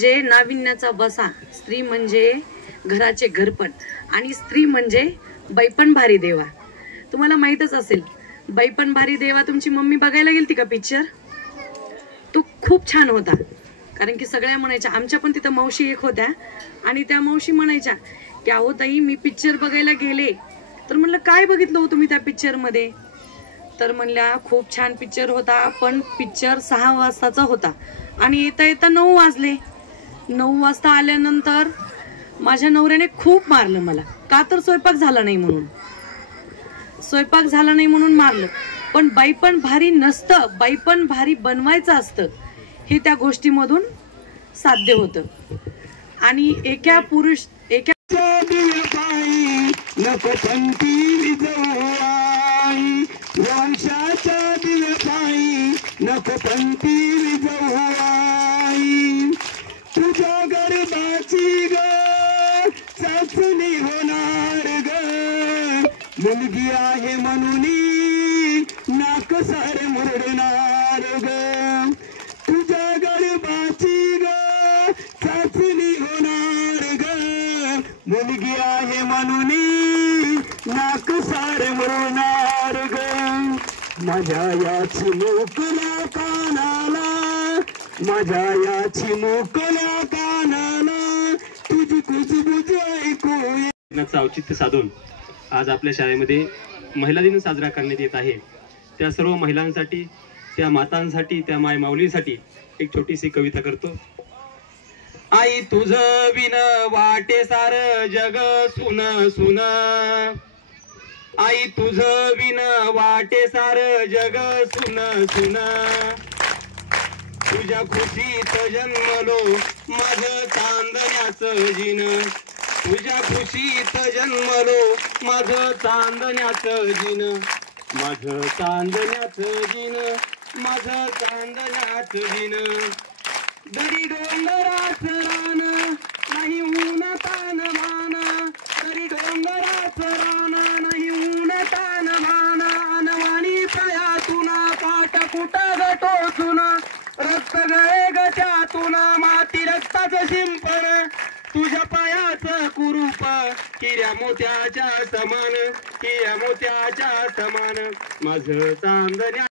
म्हणजे नाविन्याचा बसा, स्त्री म्हणजे घराचे घरपण आणि स्त्री म्हणजे बैपण भारी देवा. तुम्हाला माहीतच असेल बैपण भारी देवा. तुमची मम्मी बघायला गेलती का पिक्चर? तो खूप छान होता. कारण की सगळ्या म्हणायच्या, आमच्या पण तिथं मावशी एक होत्या आणि त्या मावशी म्हणायच्या की अहो ताई मी पिक्चर बघायला गेले. तर म्हणलं काय बघितलं हो तुम्ही त्या पिक्चर मध्ये? तर म्हणल्या खूप छान पिक्चर होता, पण पिक्चर 6 वाजताचा होता आणि येता येता 9 वाजले. 9 वाजता आल्यानंतर माझ्या नवऱ्याने खूप मारलं मला, का तर स्वयंपाक झाला नाही म्हणून मारलं. पण बाईपण भारी नसतं, बाईपण भारी बनवायचं असतं हे त्या गोष्टीमधून साध्य होतं. आणि एका नको पंथी विजवाई, वंशाच्या दिव्यापायी नको पंथी विजवाई. तुझ्या गर्भाची ग चाचणी होणार ग, मुलगी आहे म्हणून नाक सारे मुरडणार ग. तुझ्या गर्भाची ग चाचणी होणार ग, मुलगी आहे म्हणून नाक सारे मुरडणार ग. माझ्या याची मोकल्या कानाला, माझ्या याची मोकल्या कानाला तुझी कुजबुज ऐकू. औचित्य साधून आज आपल्या शाळेमध्ये महिला दिन साजरा करण्यात येत आहे. त्या सर्व महिलांसाठी, त्या मातांसाठी, त्या मायमाऊलींसाठी एक छोटीशी कविता करतो. आई तुझं विन वाटे सार जग सुन सुन, आई तुझं विन वाटे सार जग सुन सुन. तुझ्या खुशीत जन्मलो माझं चांदण्याचं जिन, तुझ्या खुशीत जन्मलो माझं चांदण्याचं जिन, माझं चांदण्याचं जिन, माझं चांदण्याचं जिन. दरी डोंगराच रान नाही ऊन तान मान, दरी डोंगराच रान नाही ऊन तान मान. अनवाणी तयातून काट कुटा गटोचून, रक्त गळे गच्यातून माती रक्ताचं शिंपण. तुझ्या पायाचं कुरूप हिऱ्या मोत्याच्या समान, हिऱ्या मोत्याच्या समान. माझं चांदण्या